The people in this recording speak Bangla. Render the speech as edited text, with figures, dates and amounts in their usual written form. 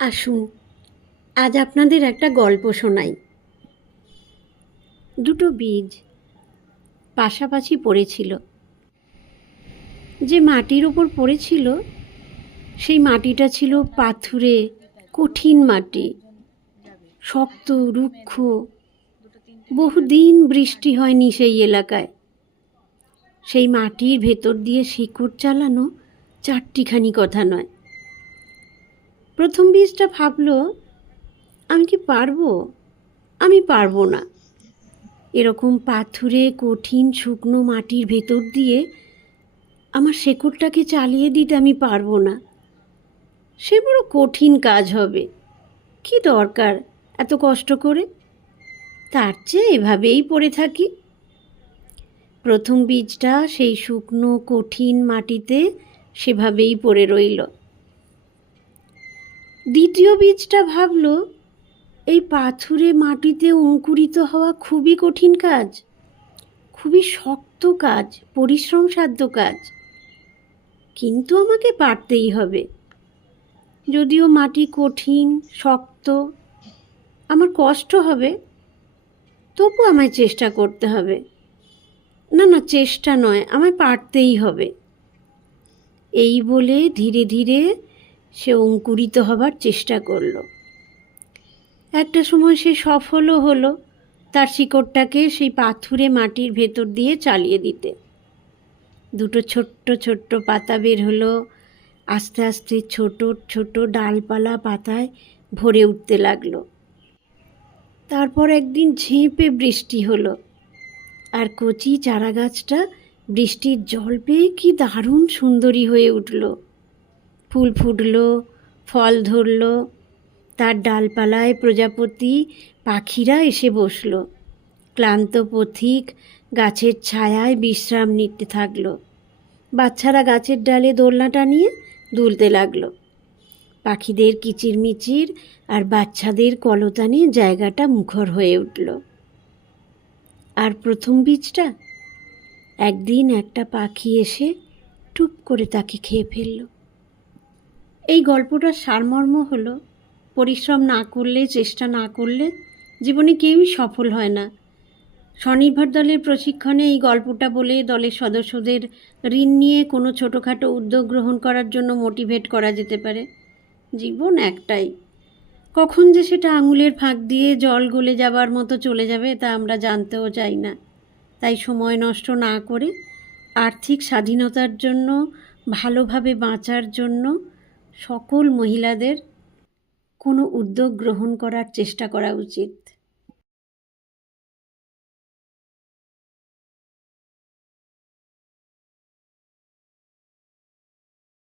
আসুন আজ আপনাদের একটা গল্প শোনাই। দুটো বীজ পাশাপাশি পড়েছিল। যে মাটির ওপর পড়েছিল সেই মাটিটা ছিল পাথুরে, কঠিন মাটি, শক্ত, রুক্ষ। বহুদিন বৃষ্টি হয়নি সেই এলাকায়। সেই মাটির ভেতর দিয়ে শিকড় চালানো চারটিখানি কথা নয়। প্রথম বীজটা ভাবলো, আমি কি পারবো? আমি পারবো না। এরকম পাথুরে, কঠিন, শুকনো মাটির ভেতর দিয়ে আমার শেকড়টাকে চালিয়ে দিতে আমি পারবো না। সে বড় কঠিন কাজ হবে। কি দরকার এত কষ্ট করে? তার চেয়ে এভাবেই পড়ে থাকি। প্রথম বীজটা সেই শুকনো কঠিন মাটিতে সেভাবেই পড়ে রইল। দ্বিতীয় বীজটা ভাবল, এই পাথুরে মাটিতে অঙ্কুরিত হওয়া খুবই কঠিন কাজ, খুবই শক্ত কাজ, পরিশ্রমসাধ্য কাজ, কিন্তু আমাকে পারতেই হবে। যদিও মাটি কঠিন, শক্ত, আমার কষ্ট হবে, তবু আমায় চেষ্টা করতে হবে। না না, চেষ্টা নয়, আমায় পারতেই হবে। এই বলে ধীরে ধীরে সে অঙ্কুরিত হবার চেষ্টা করল। একটা সময় সে সফলও হলো তার শিকড়টাকে সেই পাথুরে মাটির ভেতর দিয়ে চালিয়ে দিতে। দুটো ছোট্ট ছোট্ট পাতা বের হলো। আস্তে আস্তে ছোট ছোট ডালপালা পাতায় ভরে উঠতে লাগলো। তারপর একদিন ঝেঁপে বৃষ্টি হলো, আর কচি চারা গাছটা বৃষ্টির জল পেয়ে কি দারুণ সুন্দরী হয়ে উঠল। ফুল ফুটলো, ফল ধরলো। তার ডালপালায় প্রজাপতি পাখিরা এসে বসল। ক্লান্ত পথিক গাছের ছায়ায় বিশ্রাম নিতে থাকলো। বাচ্চারা গাছের ডালে দোলনা টানিয়ে দুলতে লাগলো। পাখিদের কিচিরমিচির আর বাচ্চাদের কলতানে জায়গাটা মুখর হয়ে উঠল। আর প্রথম বীজটা, একদিন একটা পাখি এসে টুপ করে তাকে খেয়ে ফেলল। এই গল্পটার সারমর্ম হলো, পরিশ্রম না করলে, চেষ্টা না করলে জীবনে কেউই সফল হয় না। স্বনির্ভর দলের প্রশিক্ষণে এই গল্পটা বলে দলের সদস্যদের ঋণ নিয়ে কোনো ছোটোখাটো উদ্যোগ গ্রহণ করার জন্য মোটিভেট করা যেতে পারে। জীবন একটাই, কখন যে সেটা আঙুলের ফাঁক দিয়ে জল গলে যাবার মতো চলে যাবে তা আমরা জানতেও চাই না। তাই সময় নষ্ট না করে আর্থিক স্বাধীনতার জন্য, ভালোভাবে বাঁচার জন্য সকল মহিলাদের কোনো উদ্যোগ গ্রহণ করার চেষ্টা করা উচিত।